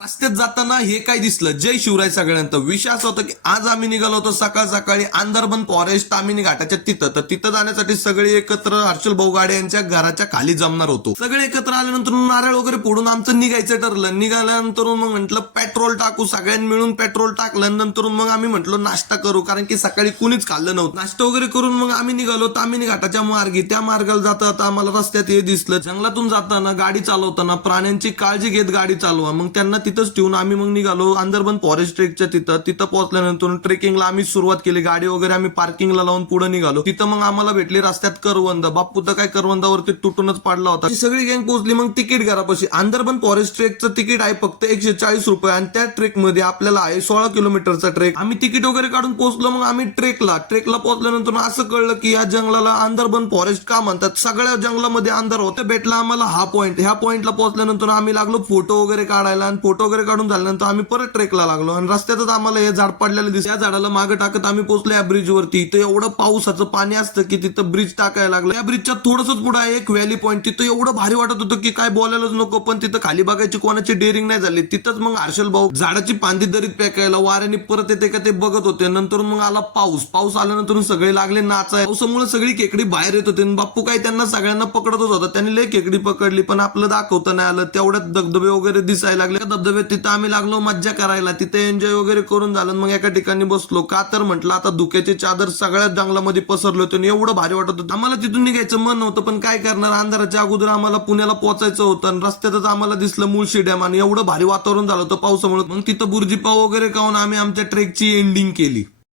रस्त्यात जाताना हे काय दिसलं, जय शिवराय सगळ्यांना. विषय असा होता की आज आम्ही निघालो होतो सकाळ सकाळी अंदरबन फॉरेस्ट तामिनी घाटाच्या तिथं. तर तिथं जाण्यासाठी सगळे एकत्र हर्षल भाऊ गाडे यांच्या घराच्या खाली जमणार होतो. सगळे एकत्र आल्यानंतर नारळ वगैरे फोडून आमचं निघायचं ठरलं. निघाल्यानंतर मग म्हटलं पेट्रोल टाकू, सगळ्यांनी मिळून पेट्रोल टाकलं. नंतर मग आम्ही म्हटलं नाश्ता करू, कारण की सकाळी कुणीच खाल्लं नव्हतं. नाश्ता वगैरे करून मग आम्ही निघालो तामिनी घाटाच्या मार्गे. त्या मार्गाला जाता जाता आम्हाला रस्त्यात हे दिसलं, जंगलातून जाताना गाडी चालवताना प्राण्यांची काळजी घेत गाडी चालवा. मग त्यांना तिथंच ठेवून आम्ही मग निघालो अंदरबन फॉरेस्ट ट्रेकच्या तिथं पोहोचल्यानंतर ट्रेकिंगला आम्ही सुरुवात केली. गाडी वगैरे आम्ही पार्किंगला लावून पुढे निघालो. तिथं मग आम्हाला भेटली रस्त्यात करवंद. बाप्पू तर काय करवंदावरती तुटूनच पडला होता. सगळी गँग पोहोचली मग तिकीट घरापाशी. अंदरबन फॉरेस्ट ट्रेकचं तिकीट आहे फक्त 140 रुपये आणि त्या ट्रेक मध्ये आपल्याला आहे 16 किलोमीटरचा ट्रेक. आम्ही तिकीट वगैरे काढून पोहोचलो. मग आम्ही ट्रेकला पोहोचल्यानंतर असं कळलं की या जंगलाला अंदरबन फॉरेस्ट का म्हणतात. सगळ्या जंगलामध्ये अंधार होतं. भेटला आम्हाला हा पॉईंट. ह्या पॉईंटला पोहोचल्यानंतर आम्ही लागलो फोटो वगैरे काढायला आणि फोटो वगैरे काढून झाल्यानंतर आम्ही परत ट्रेकला लागलो आणि रस्त्यातच आम्हाला हे झाड पडलेलं दिसलं. या झाडाला मागे टाकत आम्ही पोहोचलो या ब्रिजवरती. इथं एवढं पावसाचं पाणी असतं की तिथं ब्रिज टाकायला लागलं. या ब्रिजच्या थोडंसच पुढे आहे एक व्हॅली पॉईंट. तिथं एवढं भारी वाटत होतं की काय बोलायलाच नको, पण तिथं खाली बघायची कोणाची डेअरिंग नाही झाली. तिथंच मग हर्षल भाऊ झाडाची पांदी दरीत पेकायला वाऱ्याने परत येते का ते बघत होते. नंतर मग आला पाऊस आल्यानंतर सगळे लागले नाचाय. पावसामुळे सगळी खेकडी बाहेर येत होते. बाप्पू काय त्यांना सगळ्यांना पकडतच होता. त्यांनी लय खेकडी पकडली पण आपलं दाखवता नाही आलं. तेवढ्यात धबधबे वगैरे दिसायला लागले. धबधब्यात तिथं आम्ही लागलो मज्जा करायला. तिथे एन्जॉय वगैरे करून झालं. मग एका ठिकाणी बसलो. का तर म्हटलं आता धुक्याची चादर सगळ्याच जंगलामध्ये पसरलो होतो आणि एवढं भारी वाटत होतं. आम्हाला तिथून निघायचं मन नव्हतं, पण काय करणार, अंधाराच्या अगोदर आम्हाला पुण्याला पोहोचायचं होतं आणि रस्त्यातच आम्हाला दिसलं मुळशी डॅम आणि एवढं भारी वातावरण झालं होतं पावसामुळे. मग तिथं बुर्जी पाव वगैरे खाऊन आम्ही आमच्या ट्रेकची एंडिंग केली.